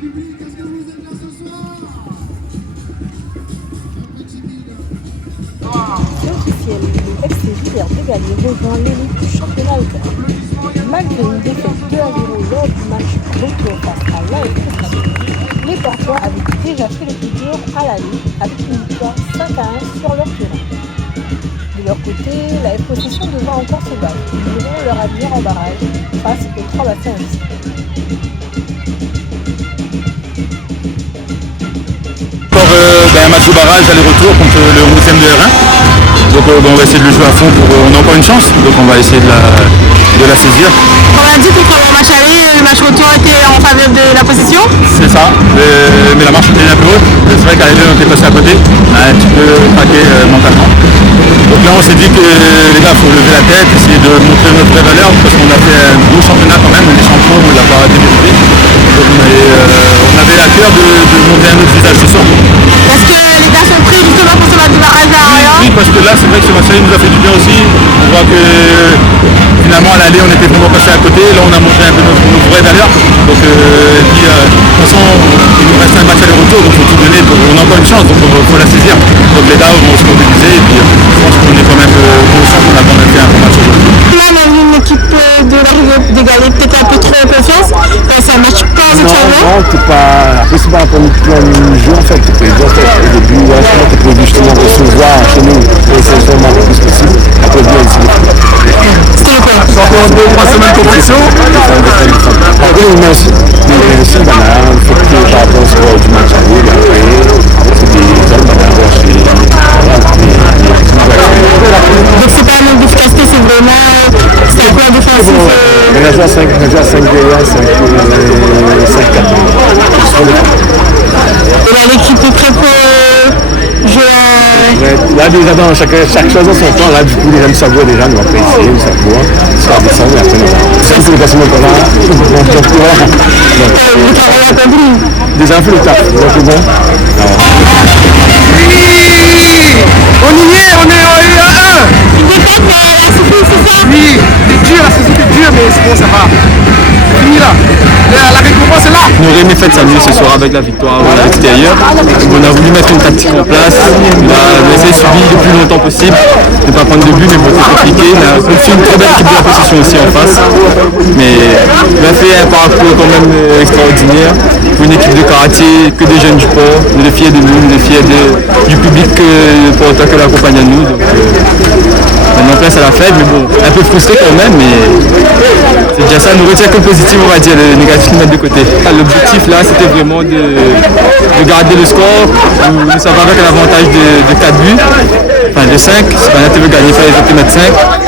Officiel, le FC Villers de Gallier rejoint l'élite du championnat hôtel. Malgré une défaite 2-0 lors du match retour face à l'AS, les Portois avaient déjà fait le plus dur à l'aller avec une victoire 5-1 sur leur terrain. De leur côté, la possession devra encore se battre. Ils verront leur avenir en barrage face aux 3 bassins aussi. Un match de barrage aller-retour contre le 11e de R1. Donc on va essayer de le jouer à fond. On a encore une chance, donc on va essayer de la saisir. On a dit que pour le match aller, le match retour était en faveur de la possession. C'est ça, mais la marche était un peu haute. C'est vrai qu'à l'aller on était passé à côté, un petit peu craqué mentalement. Donc là on s'est dit que les gars, il faut lever la tête, essayer de montrer notre vraie valeur, parce qu'on a fait un beau championnat quand même, les champions on ne l'a pas démérité. Donc on avait à cœur de montrer un autre visage ce soir. Est-ce que les gars sont prêts justement pour ce match de barrage à Orléans? Oui, parce que là c'est vrai que ce match nous a fait du bien aussi. On voit que finalement à l'aller on était vraiment passé à côté, là on a montré un peu notre vraie valeur. Donc de toute façon il nous reste un match aller-retour, donc il faut tout donner, donc on a encore une chance, donc il faut la saisir. Donc les gars vont se mobiliser et puis je pense qu'on est quand même conscient qu'on a quand même fait un bon match aujourd'hui. Là on a vu une équipe de l'arrivée de Gallier peut-être un peu trop en confiance, ça ne match pas actuellement. Non, t'es pas. Après c'est pas un plan de jeu en fait, tu peux dire au début, tu peux justement recevoir chez nous et c'est vraiment le plus possible. Après bien ici. C'était quoi? C'est encore 2-3 semaines de compétition. Après on a aussi, il faut que par rapport au score du match à vous, après c'est des hommes donc c'est pas un manque d'efficacité, c'est vraiment un plan défensif. On a joué à 5 derrière, 5-4. Et là l'équipe est prête pour jouer là déjà dans chaque chose en son temps, là du coup les gens me savent déjà, nous après ici, nous savent ça va descendre et après nous c'est le classement qu'on a. Donc voilà. le travail accompli. Déjà un peu le taf, donc bon. On y est, on est à 1. Une défaite mais la souffrance c'est ça? Oui, c'est dur, la saison est dure, mais c'est bon, ça va. C'est fini là. La récompense est là. On aurait aimé faire s'amuser ce soir avec la victoire à l'extérieur. On a voulu mettre une tactique en place. On a essayé de subir le plus longtemps possible, ne pas prendre de but, mais bon, c'est compliqué. On a aussi une très belle équipe de la possession aussi en face. Mais on a fait un parcours quand même extraordinaire. Pour une équipe de karaté, que des jeunes du port, nous les fiers de nous, nous les fiers du public pour autant que l'accompagne à nous. Donc, maintenant place à la fête, mais bon, un peu frustré quand même, mais c'est déjà ça, nous retient que positif, on va dire, le négatif nous mettre de côté. L'objectif là, c'était vraiment de garder le score, nous savoir avec un avantage de 4 buts, enfin de 5, si on veut gagner, il fallait mettre 5.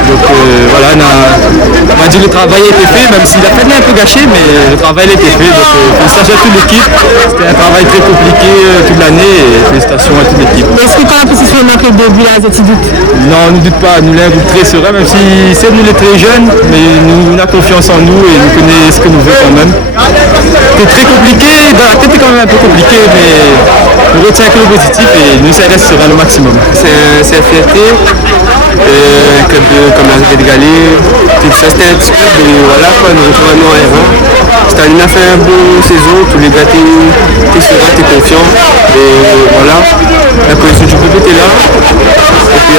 Donc voilà, on va dire que le travail a été fait, même s'il a peut-être un peu gâché, mais le travail a été fait. Donc félicitations à toute l'équipe, c'était un travail très compliqué toute l'année et félicitations à toute l'équipe. Est-ce que quand la possession manque de but là, tu doutes? Non, on ne doute pas, nous l'avons très serein, même si c'est nous les très jeunes, mais nous on a confiance en nous et nous connaissons ce que nous voulons quand même. C'est très compliqué, dans la tête c'est quand même un peu compliqué, mais on retient que le positif et nous ça reste serein le maximum. C'est une fierté, un club comme la de Gallier, ça c'était un petit club et voilà quoi, nous retrouvons en R1. Staline a fait une bonne saison, tous les gars t'es serein, t'es confiant et voilà, la cohésion du groupe était là. Et puis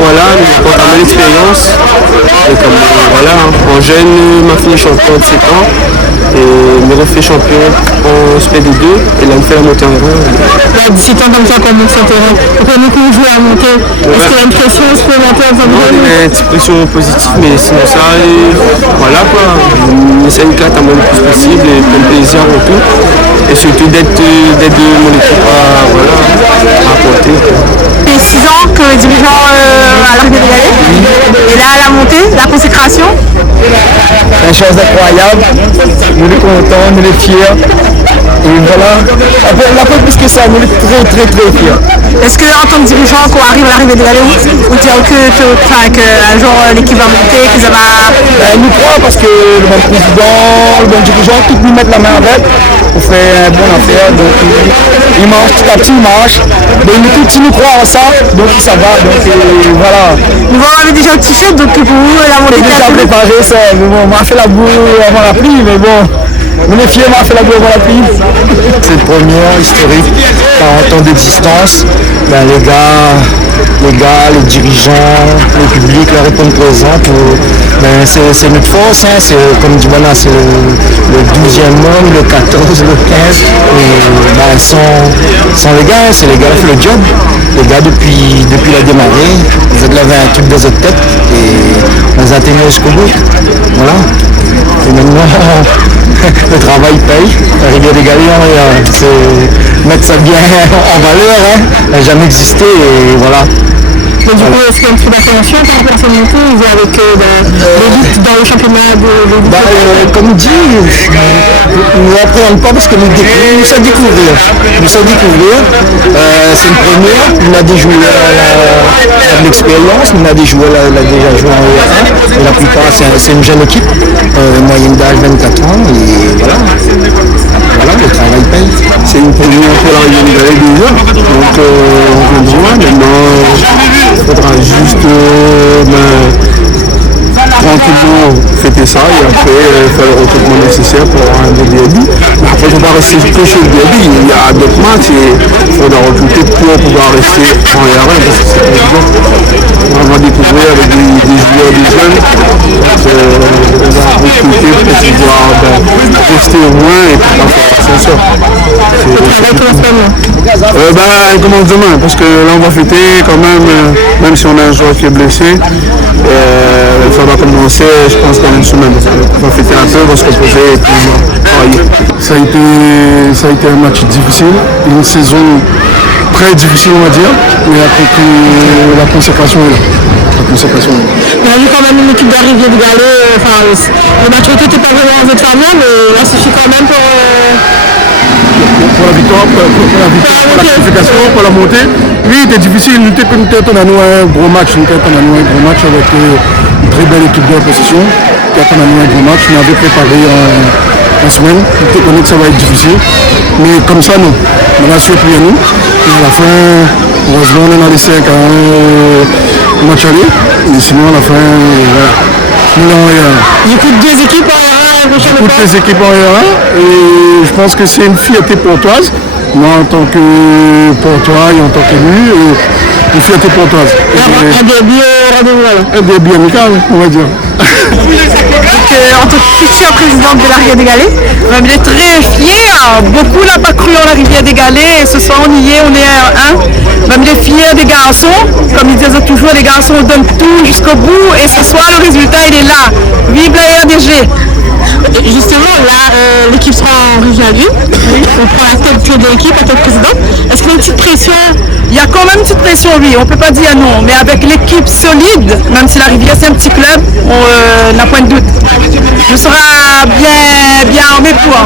voilà, nous apportons l'expérience. Et comme voilà, en jeune, m'a fini champion de 7 ans. Et me refait champion en SPD2 et là on fait la montée en R1. Là, 17 ans comme ça qu'on monte sur le terrain. On peut beaucoup jouer à monter. Est-ce qu'il y a une pression supplémentaire en une petite pression positive, mais sinon ça, voilà quoi. On essaie de gâter le plus possible et prendre plaisir en tout. Et surtout d'être mon équipe à apporter. Ça fait 6 ans que dirigeant à l'arrivée de Gallier. Et là, la montée, la consécration. C'est une chose incroyable, nous les contents, nous les fiers, et voilà, un peu plus que ça, nous les très fiers. Est-ce qu'en tant que dirigeant, quand on arrive à l'arrivée de Gallier, on tient qu'un jour l'équipe va monter, que ça va... Nous croit parce que le bon président, le bon dirigeant, tous nous mettent la main avec pour faire une bonne affaire, donc il marche, petit à petit il marche, mais nous continuons de croire en ça, donc ça va, donc voilà. Nous avons déjà un t-shirt, donc pour vous, la montée... Déjà préparé, ça, on a fait la boue avant la pluie, mais bon, On est fiers, on a fait la gloire à la pays. C'est le premier historique, 40 ans d'existence. Ben, les gars, les dirigeants, le public, la répondent présent. Ben, c'est notre force, hein. C'est comme dit voilà, c'est le 12e homme, le 14, le 15. Et, ben, sans les gars, c'est les gars qui font le job. Les gars depuis la démarrée, ils avaient un truc dans leur tête et on les a atteignés jusqu'au bout. Voilà. Et maintenant, le travail paye. La rivière des Galets, c'est mettre ça bien en valeur, hein. Elle n'a jamais existé et voilà. Mais du coup, est-ce qu'il y a une petite appréhension par rapport à cette montée? Ils vont avec l'élite dans le championnat de l'élite? Comme dit, nous n'appréhendons pas parce que nous sommes découvrir. C'est une première, on a des joueurs de l'expérience, on a des joueurs déjà joué en E1. Et la plupart, c'est une jeune équipe, moyenne d'âge 24 ans. Et voilà, le travail paye. C'est une première pour la Rivière des Galets déjà. Donc on continue. Maintenant, il faudra juste tranquillement fêter ça et après faire le recrutement nécessaire pour avoir un DB. Mais après, il ne faut pas rester que sur le DB. Il y a d'autres matchs et il faudra recruter pour pouvoir rester en R1 parce que c'est pas évident. On va découvrir avec des joueurs, des jeunes. On va recruter pour pouvoir rester au moins et pour pas faire l'ascenseur. Il commence demain parce que là on va fêter quand même si on a un joueur qui est blessé. Il faudra commencer, je pense, dans une semaine. On va fêter un peu, on va se reposer et puis travailler. Ça a été un match difficile, une saison très difficile on va dire, mais la consécration est là. On a vu quand même une équipe de la Rivière des Galets, le match n'était pas vraiment en votre faveur, mais là suffit quand même pour la victoire, pour la classification, pour la montée. Oui, c'était difficile, nous avons un gros match avec une très belle équipe de possession. On a un gros match, on avait préparé en semaine, on connaît que ça va être difficile. Mais comme ça, non. On a surpris à nous. Et à la fin, heureusement, on a laissé un match aller. Et sinon, à la fin, voilà. Du coup, deux équipes en R1 la prochaine fois. Toutes les équipes en R1 et je pense que c'est une fierté portoise. Moi en tant que portois et en tant qu'élu, une fierté portoise. Un début amical, on va dire. En tant que future présidente de la Rivière des Galets, on est très fiers. Beaucoup n'ont pas cru en la Rivière des Galets et ce soir on y est, on est à 1. On est fiers des garçons, comme ils disent toujours, les garçons donnent tout jusqu'au bout et ce soir le résultat il est là. Vive la RDG! Justement, là, l'équipe sera en Régional 1. On prend la tête de l'équipe en tant que présidente. Est-ce qu'il y a une petite pression? Il y a quand même une petite pression, oui. On ne peut pas dire non. Mais avec l'équipe solide, même si la Rivière c'est un petit club, on n'a point de doute. Je serai bien armé pour.